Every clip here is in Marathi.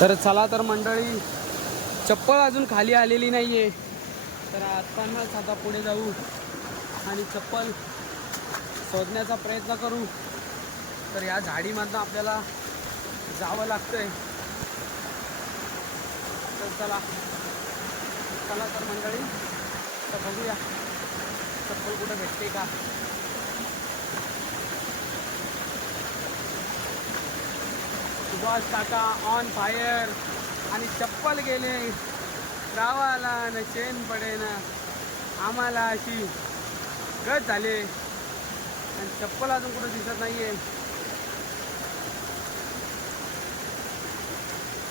तर चला तर मंडळी चप्पल अजून खाली आलेली नाही आहे तर आत्तानाच आता पुढे जाऊ आणि चप्पल शोधण्याचा प्रयत्न करू. तर या झाडीमधनं आपल्याला जावं लागतंय. तर चला चला तर मंडळी तर बघूया चप्पल कुठं भेटते का. सुभाष काका ऑन फायर आणि चप्पल गेले. गावाला ना चेन पडेना. आम्हाला अशी गत झाले. आणि चप्पल अजून कुठं दिसत नाहीये.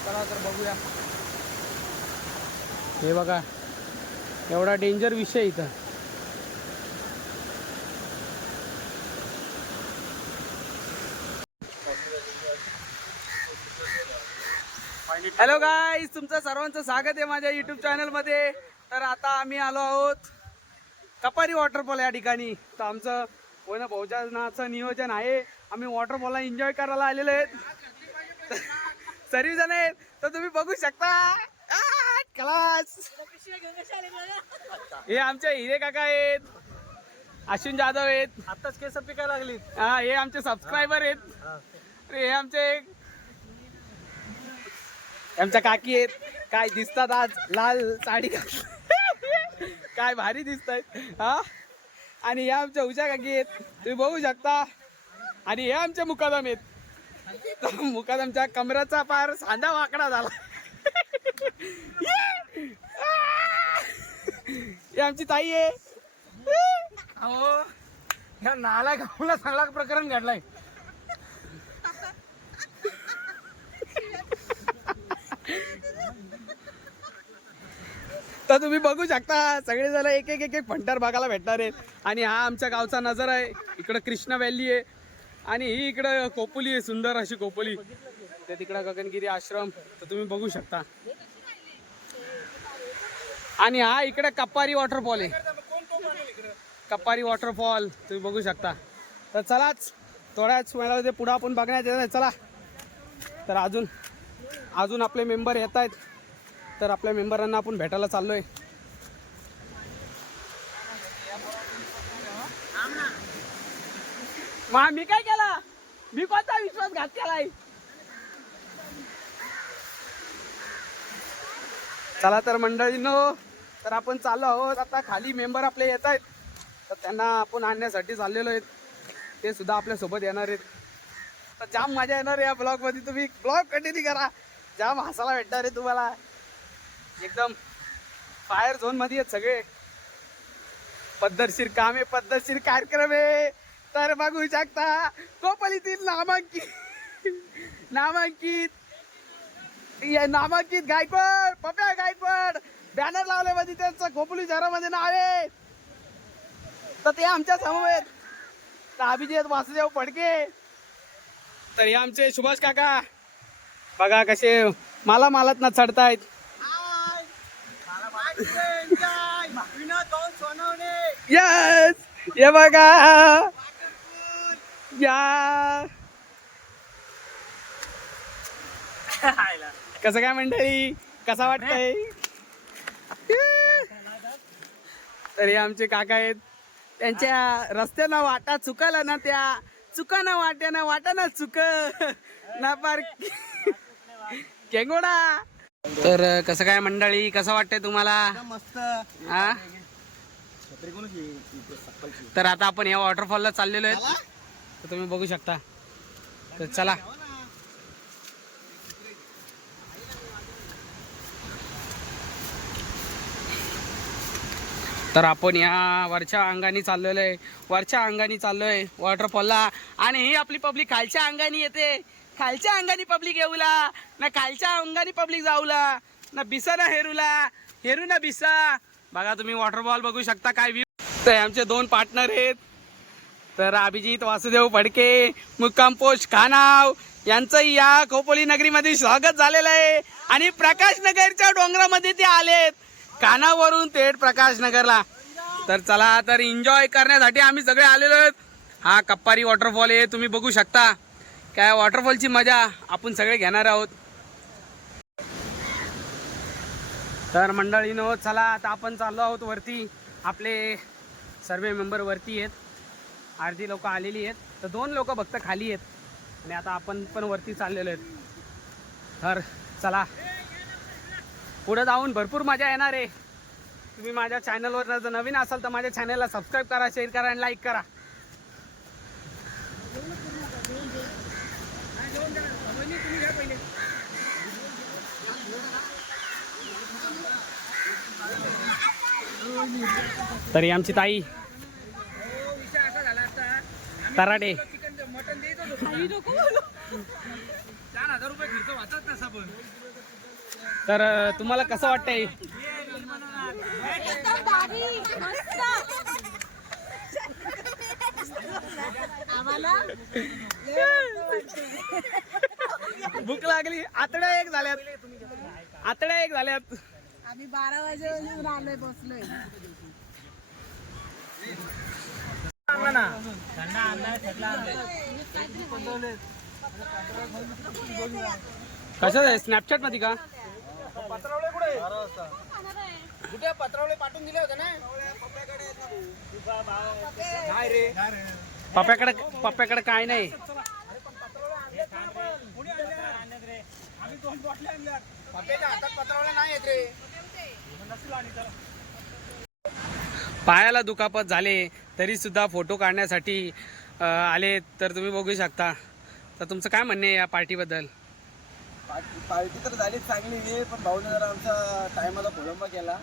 चला तर बघूया. हे बघा एवढा डेंजर विषय इथं. हॅलो गाईज तुमचं सर्वांचं स्वागत आहे माझ्या युट्यूब चॅनलमध्ये तर आता आम्ही आलो आहोत कपारी वॉटरफॉल या ठिकाणी. तर आमचं कोण भोजनाचं नियोजन आहे. आम्ही वॉटरफॉलला एन्जॉय करायला आलेलो आहेत. सर्व जण आहेत. तर तुम्ही बघू शकता. क्लास हे आमचे हिरे काका आहेत. अश्विन जाधव आहेत. आताच केस पिकायला लागली हा हे आमचे सबस्क्रायबर आहेत. हे आमचे आमच्या काकी आहेत. काय दिसतात आज? लाल साडी काय भारी दिसत आहेत हा? आणि हे आमच्या उषा काकी आहेत. तुम्ही बघू शकता. आणि हे आमचे मुकादम आहेत. मुकादमच्या कमराचा पार सांधा वाकडा झाला. हे आमची ताई आहे. अहो ह्या नाला गावला चांगला प्रकरण घडलाय. तर तुम्ही बघू शकता सगळे जण एक एक एक एक फंटार बघायला भेटणार आहेत. आणि हा आमच्या गावचा नजर आहे. इकडं कृष्णा व्हॅली आहे. आणि ही इकडं कोपोली आहे सुंदर अशी कोपोली. त्या तिकडं गगनगिरी आश्रम. तर तुम्ही बघू शकता. आणि हा इकडं कप्पारी वॉटरफॉल आहे. कप्पारी वॉटरफॉल तुम्ही बघू शकता. तर चलाच थोड्याच वेळामध्ये पुढं आपण बघण्यात येत चला. तर अजून अजून आपले मेंबर येत आहेत. तर आपल्या मेंबरांना आपण भेटायला चाललोय. मा मी काय केला? मी कोणता विश्वासघात केलाय? चला तर मंडळीनो तर आपण चाललो आहोत. आता खाली मेंबर आपले येत आहेत. तर त्यांना आपण आणण्यासाठी चाललेलो आहेत. ते सुद्धा आपल्यासोबत येणार आहेत. तर जाम मजा येणार आहे या ब्लॉगमध्ये तुम्ही ब्लॉग कंटिन्यू करा. जाम हसायला भेटणार आहे तुम्हाला. एकदम फायर झोनमध्ये आहेत सगळे. पद्धतशीर काम आहे पद्धतशीर कार्यक्रम आहे. तर बघू शकता कोपलीतील नामांकित नामांकित नामांकित गायकवाड पप्या गायकवाड बॅनर लावले मध्ये त्यांचं खोपली शहरामध्ये नाव आहे. तर ते आमच्यासमोर आहेत. तर अभिजित वासुदेव फडके. तर हे आमचे सुभाष काका. बघा कसे मला मालात ना चढतायत. यस ये बघा या कसं काय मंडळी? कसा वाटतंय? तर हे आमचे काका आहेत. त्यांच्या रस्त्यानं वाटा चुकाला ना त्या. चुका ना वाट्या ना वाटा ना चुक. ना पार केंगोडा. तर कसं काय मंडळी? कसं वाटतंय तुम्हाला? मस्त. हा? तर आता आपण या वॉटरफॉलला चाललेलो आहेत. तर तुम्ही बघू शकता. तर चला. तर आपण या वरच्या अंगाने चाललेलो आहे. वरच्या अंगाने चाललोय वॉटरफॉलला आणि ही आपली पब्लिक खालच्या अंगाने येते. खालच्या अंगाने पब्लिक येऊला ना खालच्या अंगाने पब्लिक जाऊला ना बिसा ना हेरूला. हेरू ना बिसा बघा तुम्ही वॉटरफॉल बघू शकता काय व्ह्यू तर आमचे दोन पार्टनर आहेत. तर अभिजित वासुदेव फडके मुक्काम पोस्ट खानाव यांचं या खोपोली नगरीमध्ये स्वागत झालेलं आहे. आणि प्रकाश नगरच्या डोंगरामध्ये ते आलेत. कानावरून थेट प्रकाश नगरला. तर चला तर एन्जॉय करण्यासाठी आम्ही सगळे आलेलो आहेत. हा कप्पारी वॉटरफॉल आहे तुम्ही बघू शकता. काय वॉटरफॉलची मजा आपण सगळे घेणार आहोत. तर मंडळीनो चला आता आपण चाललो आहोत वरती. आपले सर्वे मेंबर वरती आहेत. अर्धी लोक आलेली आहेत. तर दोन लोक फक्त खाली आहेत. आणि आता आपण पण वरती चाललेलो आहेत. तर चला. पुढे जाऊन भरपूर मजा येणार आहे. तुम्ही माझ्या चॅनलवर जर नवीन असाल तर माझ्या चॅनलला सबस्क्राईब करा शेअर करा आणि लाईक करा. तरी आमची ताई. पण तर तुम्हाला कसं वाटतंय? भूक लागली. आतड्या एक झाल्यात. आतड्या एक झाल्यात. आम्ही बारा वाजेपासून आलोय बसलोय. कशात आहे? स्नॅपचॅटमध्ये का? पत्रावळे कुठे? कुठे? पत्रावळे पाठवून दिले होते ना? नाही रे. पप्प्याकडे पप्प्याकडे काय नाही. पप्प्याच्या हातात पत्रावळे नाही येत रे. पायाला दुखापत झाले तरी सुद्धा फोटो काढण्यासाठी आले तर तुम्ही बघू शकता. तर तुमचं काय म्हणणे आहे या पार्टीबद्दल? पार्टी तर झाली चांगली आहे पण भाऊने जरा आमचा टायमाला खोळंबा केला.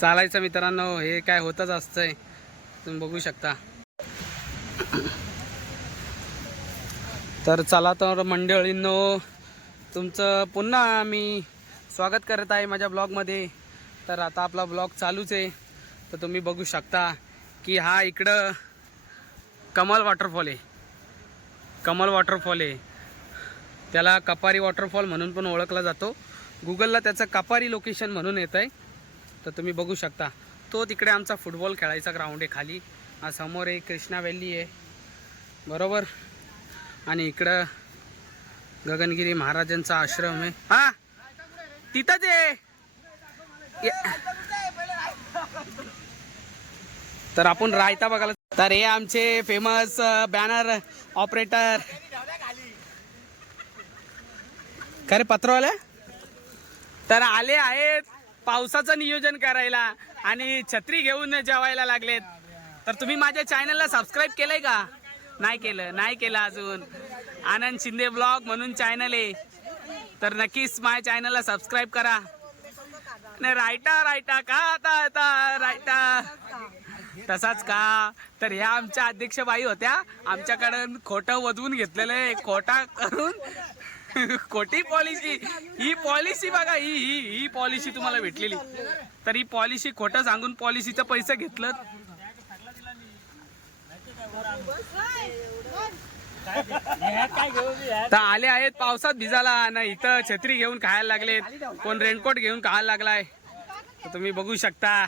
चालायचं मित्रांनो हे काय होतच असतंय. तुम्ही बघू शकता. तर चला तर मंडळींनो तुमचं पुन्हा मी स्वागत करत आहे माझ्या ब्लॉगमध्ये तर आता आपला ब्लॉग चालूच आहे. तर तुम्ही बघू शकता की हा इकडं कमल वॉटरफॉल आहे. कमल वॉटरफॉल आहे. त्याला कपारी वॉटरफॉल म्हणून पण ओळखला जातो. गुगलला त्याचं कपारी लोकेशन म्हणून येतं आहे. तर तुम्ही बघू शकता. तो तिकडे आमचा फुटबॉल खेळायचा ग्राउंड आहे खाली. हा समोर आहे कृष्णा व्हॅली आहे. बरोबर? आणि इकडं गगनगिरी महाराजांचा आश्रम आहे. हा! तिथंच आहे! तर आपण रायता बघायला तर हे आमचे फेमस बॅनर ऑपरेटर का रे पत्रवाले तर आले आहेत पावसाचं नियोजन करायला आणि छत्री घेऊन जेवायला लागलेत. तर तुम्ही माझ्या चॅनलला सबस्क्राईब केलंय का? नाही केलं नाही केलं अजून. आनंद शिंदे ब्लॉग म्हणून चॅनल आहे. तर नक्कीच माझ्या चॅनलला सबस्क्राईब करा. नाही रायटा रायटा का आता आता रायटा तसाच का? तर ह्या आमच्या अध्यक्ष बाई होत्या. आमच्याकडून खोटं वधवून घेतलेलं आहे. खोटा करून खोटी पॉलिसी ही पॉलिसी बघा ही ही ही पॉलिसी तुम्हाला भेटलेली. तर ही पॉलिसी खोटं सांगून पॉलिसीचं पैसे घेतलं. तर आले आहेत पावसात भिजाला ना इथं छत्री घेऊन खायला लागलेत. कोण रेनकोट घेऊन खायला लागलाय. तुम्ही बघू शकता.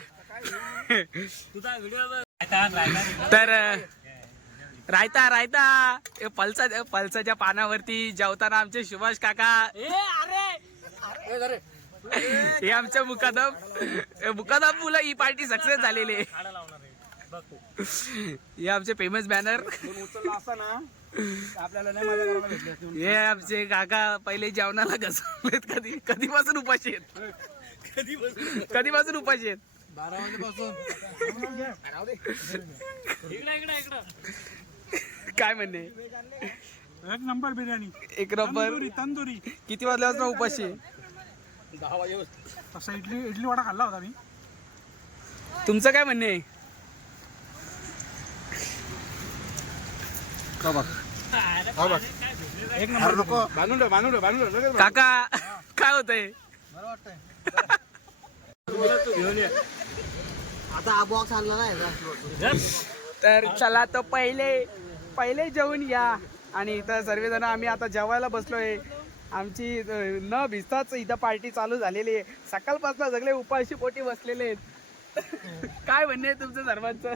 तर रायता रायता. पल्सा पल्साच्या पानावरती जेवताना आमचे सुभाष काका. हे आमच्या मुकादम. मुकादम मुलं ही पार्टी सक्सेस झालेली हे आमचे फेमस बॅनर आपल्याला नाही माझ्या घराला भेटले असते. हे आमचे काका पहिले जेवणाला घसरलेत कधी कधीपासून उपाशी आहेत? कधीपासून उपाशी आहेत? बारा वाजेपासून. राहू दे. काय म्हणणे एक नंबर बिर्याणी. एक नंबर. तंदुरी किती वाजल्यापासून उपाशी? आहे दहा वाजे तसा इडली इडली वडा खाल्ला होता मी. तुमचं काय म्हणणे आहे एक नंबर नको बांधून ठेव बांधून ठेव बांधून ठेव लगेच काका काय होतंय? बरं वाटतंय आता हा बॉक्स आणला नाही तर चला तर पहिले पहिले जेवून या आणि इथं सर्वजण आम्ही आता जेवायला बसलोय. आमची अं, न भिजताच इथं पार्टी चालू झालेली आहे. सकाळपासून सगळे उपाशी पोटी बसलेले आहेत. काय म्हणणे तुमचं सर्वांचं?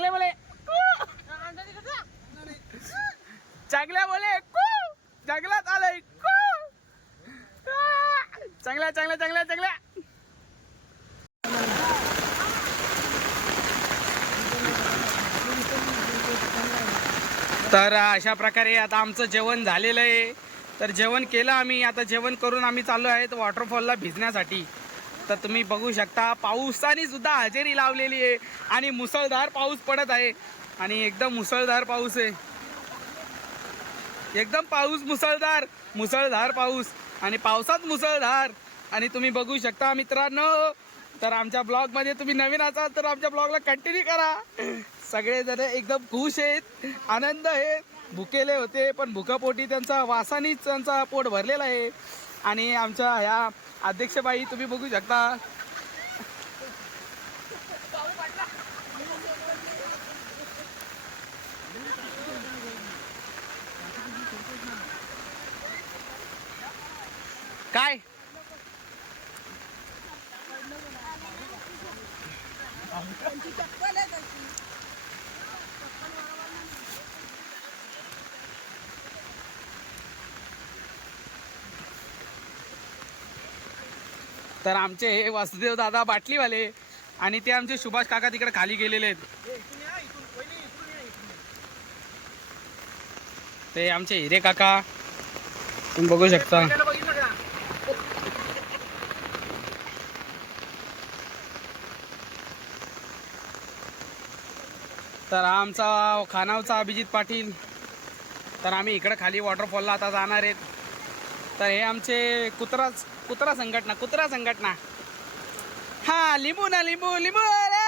चांगले बोले. चांगल्या बोले. जंगलात आलंय. चांगल्या चांगल्या चांगल्या चांगल्या. तर अशा प्रकारे आता आमचं जेवण झालेलं आहे. तर जेवण केलं आम्ही. आता जेवण करून आम्ही चाललो आहेत वॉटरफॉलला भिजण्यासाठी. तर तुम्ही बघू शकता पावसाने सुद्धा हजेरी लावलेली आहे आणि मुसळधार पाऊस पडत आहे. आणि एकदम मुसळधार पाऊस आहे. एकदम पाऊस मुसळधार मुसळधार पाऊस आणि पावसात मुसळधार. आणि तुम्ही बघू शकता मित्रांनो तर आमच्या ब्लॉगमध्ये तुम्ही नवीन असाल तर आमच्या ब्लॉगला कंटिन्यू करा. सगळेजण एकदम खुश आहेत आनंद आहे. भुकेले होते पण भुकापोटी त्यांचा वासानीच त्यांचा पोट भरलेला आहे. आणि आमच्या ह्या अध्यक्षबाई तुम्ही बघू शकता. काय त्यांची चप्पल आहे तशी. तर आमचे हे वासुदेव दादा बाटलीवाले आणि ते आमचे सुभाष काका तिकडे खाली गेलेले आहेत. ते आमचे हिरे काका. तुम्ही बघू शकता. तर आमचा खानावचा अभिजित पाटील. तर आम्ही इकडे खाली वॉटरफॉलला आता जाणार आहेत. तर हे आमचे कुत्रा कुत्रा संघटना कुत्रा संघटना. हा लिंबू ना लिंबू लिंबू अरे,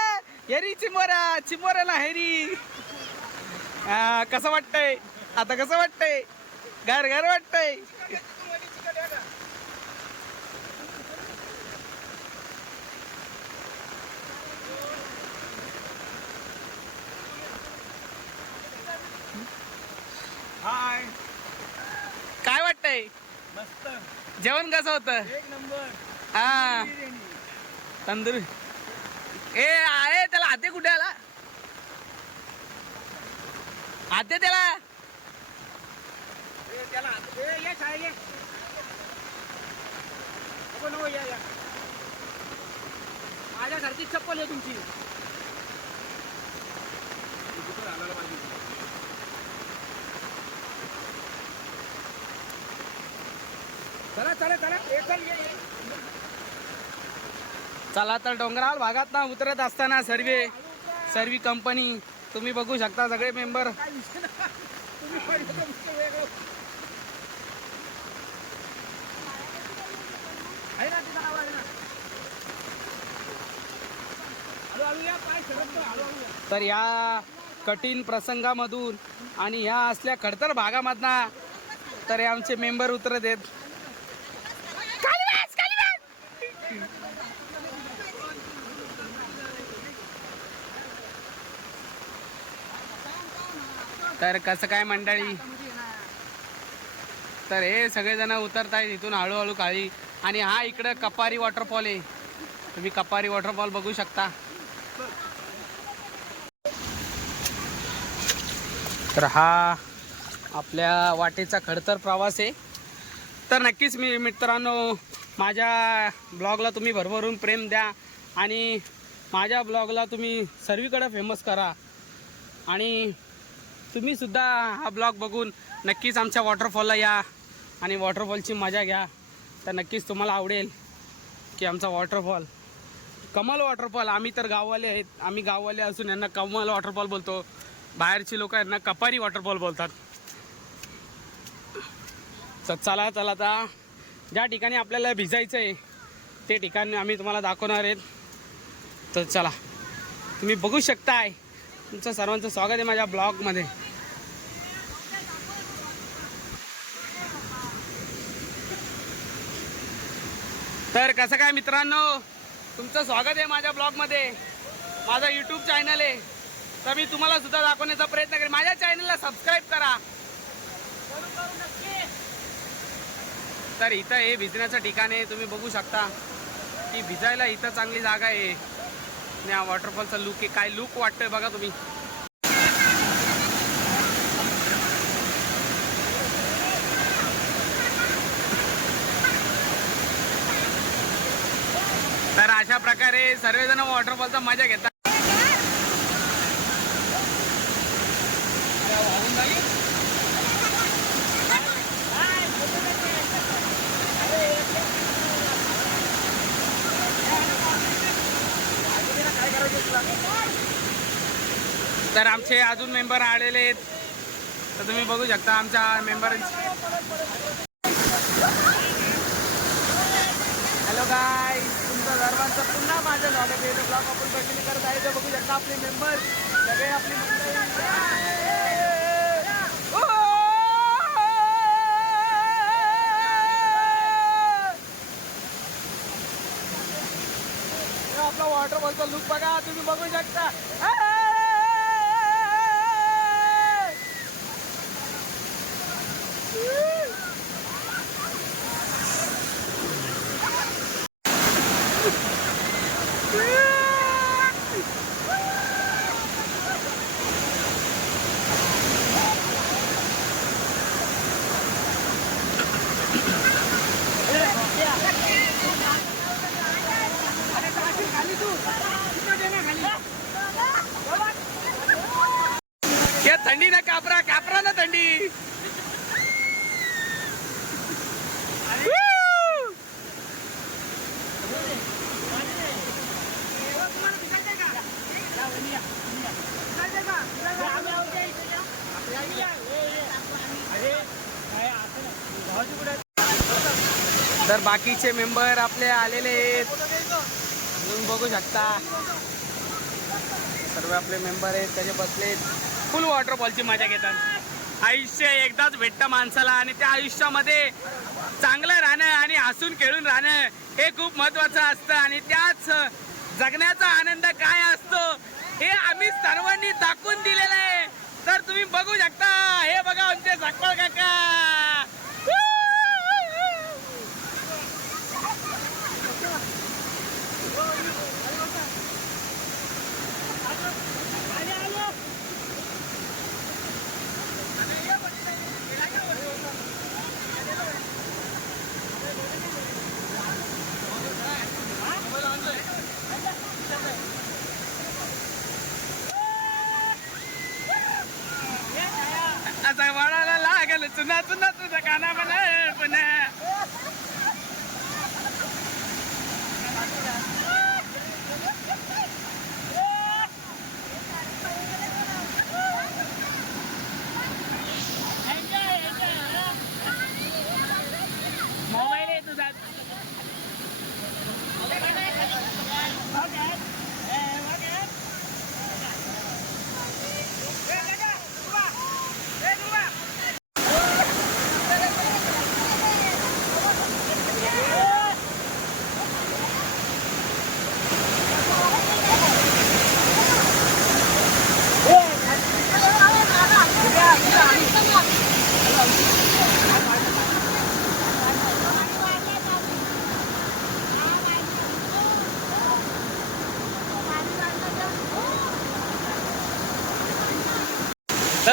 हेरी चिंबोरा ना हेरी. हा, कसं वाटतंय? आता कसं वाटतंय? घर घर वाटतंय? हाय. काय वाटतंय? मस्त जेवण कसं होतं? एक नंबर. हा. तंदूर. ए आहे त्याला आते कुठे आला? आते त्याला. त्याला ए, ये छाया, ये. नको, नको, या, या. माझ्यासारखीच चप्पल आहे तुमची. कुठं घालायला पाहिजे? चला चला तर डोंगराळ भागात ना उतरत असताना सर्वे सर्वी कंपनी तुम्ही बघू शकता सगळे मेंबर. तर या कठीण प्रसंगामधून आणि ह्या असल्या खडतर भागामधना तर आमचे मेंबर उतरत आहेत. तर कसं काय मंडळी? तर हे सगळेजण उतरत आहेत इथून हळूहळू काळी आणि हा इकडं कपारी वॉटरफॉल आहे. तुम्ही कपारी वॉटरफॉल बघू शकता. तर हा आपल्या वाटेचा खडतर प्रवास आहे. तर नक्कीच मी मित्रांनो माझ्या ब्लॉगला तुम्ही भरभरून प्रेम द्या आणि माझ्या ब्लॉगला तुम्ही सर्वीकडे फेमस करा. आणि तुम्ही सुद्धा हा ब्लॉग बघून नक्कीच आमच्या वॉटरफॉलला या आणि वॉटरफॉलची मजा घ्या. तर नक्कीच तुम्हाला आवडेल की आमचा वॉटरफॉल कमल वॉटरफॉल आम्ही तर गाववाले आहेत. आम्ही गाववाले असून यांना कमल वॉटरफॉल बोलतो. बाहेरची लोक यांना कपारी वॉटरफॉल बोलतात. तर चला चला आता. ज्या ठिकाणी आपल्याला भिजायचं आहे ते ठिकाण आम्ही तुम्हाला दाखवणार आहेत. तर चला. तुम्ही बघू शकताय. तुमचं सर्वांचं स्वागत आहे माझ्या ब्लॉगमध्ये. तर कसं काय मित्रांनो? तुमचं स्वागत आहे माझ्या ब्लॉगमध्ये. माझा यूट्यूब चॅनल आहे. तर मी तुम्हाला सुद्धा दाखवण्याचा प्रयत्न करेन. माझ्या चॅनलला सबस्क्राईब करा. तर इथं हे भिजण्याचं ठिकाण आहे. तुम्ही बघू शकता की भिजायला इथं चांगली जागा आहे. आणि हा वॉटरफॉलचा लुक आहे. काय लुक वाटतोय बघा तुम्ही. प्रकारे सर्वजण वॉटरफॉलचा मजा घेतात. तर आमचे अजून मेंबर आलेले आहेत. तर तुम्ही बघू शकता आमच्या मेंबर हॅलो गाय सर्वांचं पुन्हा माझं नॉलेज आहे ब्लॉग आपण कंटिन्यू करत आहे. तर बघू शकता आपले मेंबर सगळे आपली मंडळी आपला वॉटरफॉलचा लुक बघा तुम्ही बघू शकता या थंडी ना कापरा कापरा ना थंडी Woo! तर बाकीचे मेंबर आपले आलेले आहेत. बघू शकता. सर्व आपले मेंबर आहेत त्याचे बसले फुल वॉटरफॉलची मजा घेतात. आयुष्य एकदाच भेटतं माणसाला आणि त्या आयुष्यामध्ये चांगलं राहणं आणि हसून खेळून राहणं हे खूप महत्वाचं असतं आणि त्याच जगण्याचा आनंद काय असतो? हे आम्ही सर्वांनी दाखवून दिलेलं आहे. तर तुम्ही बघू शकता. हे बघा आमचे सकपाळ काका आता वाढायला लागल चुना चुना तुझा काना म्हणा पुन्हा मोबाईल आहे तुझा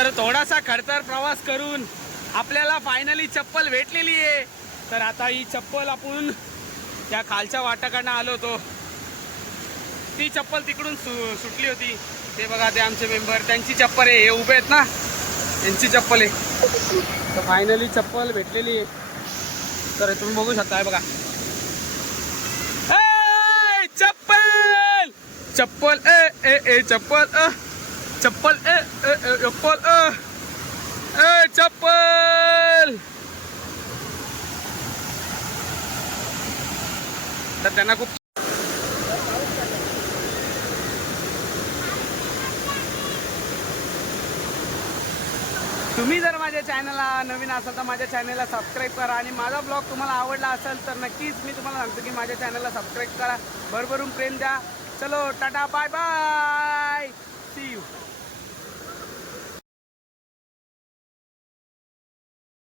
तर थोडासा खडतर प्रवास करून आपल्याला फायनली चप्पल भेटलेली आहे. तर आता ही चप्पल आपण त्या खालच्या वाटाकडनं आलो होतो. ती चप्पल तिकडून सु सुटली होती. ते बघा ते आमचे मेंबर त्यांची चप्पल आहे. हे उभे आहेत ना? त्यांची चप्पल आहे. तर फायनली चप्पल भेटलेली आहे. तर तुम्ही बघू शकता बघा. चप्पल! चप्पल ए ए ए चप्पल अ. चप्पल ए ए चप्पल ए चप्पल! तर त्यांना खूप तुम्ही जर माझ्या चॅनलला नवीन असाल तर माझ्या चॅनलला सबस्क्राईब करा आणि माझा ब्लॉग तुम्हाला आवडला असेल तर नक्कीच मी तुम्हाला सांगतो की माझ्या चॅनलला सबस्क्राईब करा. भरभरून प्रेम द्या. चलो टाटा बाय बाय